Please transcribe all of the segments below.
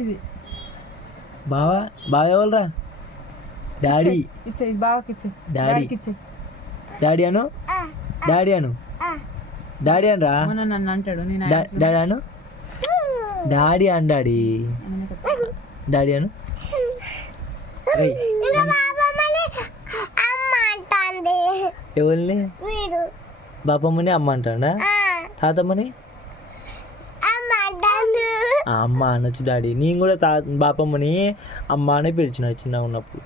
ఇది బావా బావ ఎవరురా? డాడీ. ఇచ్చే బావకి ఇచ్చే. డాడీ ఇచ్చే. డాడీ అను. డాడీ అను. డాడీ అనరా. మొన్న నన్ను అంటాడు. నేను డాడీ అను. డాడీ అను. డాడీ డాడీ అను. ఎవరిని? బాపమ్మని అమ్మ అంటాడా? తాతమ్మని అమ్మ అనొచ్చు డాడీ. నేను కూడా బాపమ్మని అమ్మ అని పిలిచిన చిన్నగా ఉన్నప్పుడు.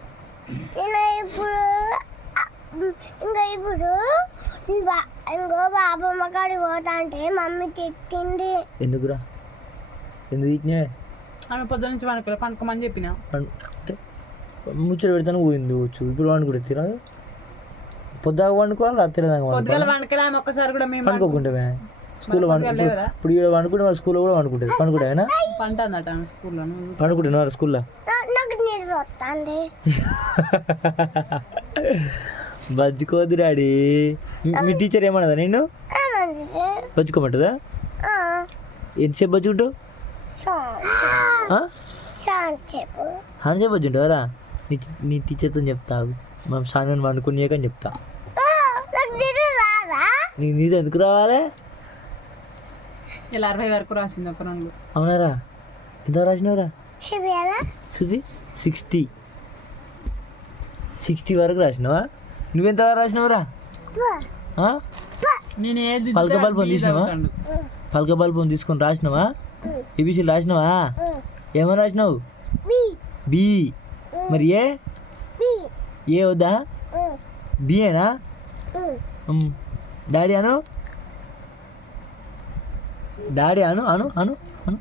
ఇంకో బాబమ్మ కాడికి పోతా అంటే మమ్మీ తిట్టింది. ఎందుకురా? ఎందుకు తిట్టినా? ఆమె పొద్దు నుంచి పండుకోమని చెప్పిన. అంటే ముచ్చట పెడతాను పోయింది వచ్చు. ఇప్పుడు వండుకుంటే తినదు. పొద్దుగా వండుకోవాలి, రాత్రి పొద్దుగాల వండుకోలే. ఆమె ఒక్కసారి కూడా మేము పండుకోకుంటే స్కూల్లో వండుకుంటే ఇప్పుడు ఇక్కడ వండుకుంటే వాళ్ళ స్కూల్లో కూడా వండుకుంటుంది. పండుకుంటా పంటన్నట స్కూల్లో. పండుకుంటున్నా స్కూల్లో. నాకు నీళ్ళు వస్తుంది. బజ్జుకోదు డాడీ. మీ టీచర్ ఏమన్నదా నేను బజ్జుకోమంటుందా? ఎంతసేపు బజ్జుకుంటావు? అంతసేపు బజ్జుంటావరా? నీ టీచర్తో చెప్తావు మనం సాయంత్రం వండుకునేక అని చెప్తా. నీది ఎందుకు రావాలి? ఇలా 60 వరకు రాసింది ఒక రెండు. అవునారా? ఎంత రాసినవరా? సుబి 60 వరకు రాసినావా? నువ్వెంత వరకు రాసినవరా? పలక బల్బం తీసినావా? పలక బల్బం తీసుకొని రాసినావా? ఏబిసి రాసినావా? ఏమని రాసినావు? బి. మరి ఏ వద్దా? బిఏనా? డాడీ అను. డాడీ అను అను అను అను.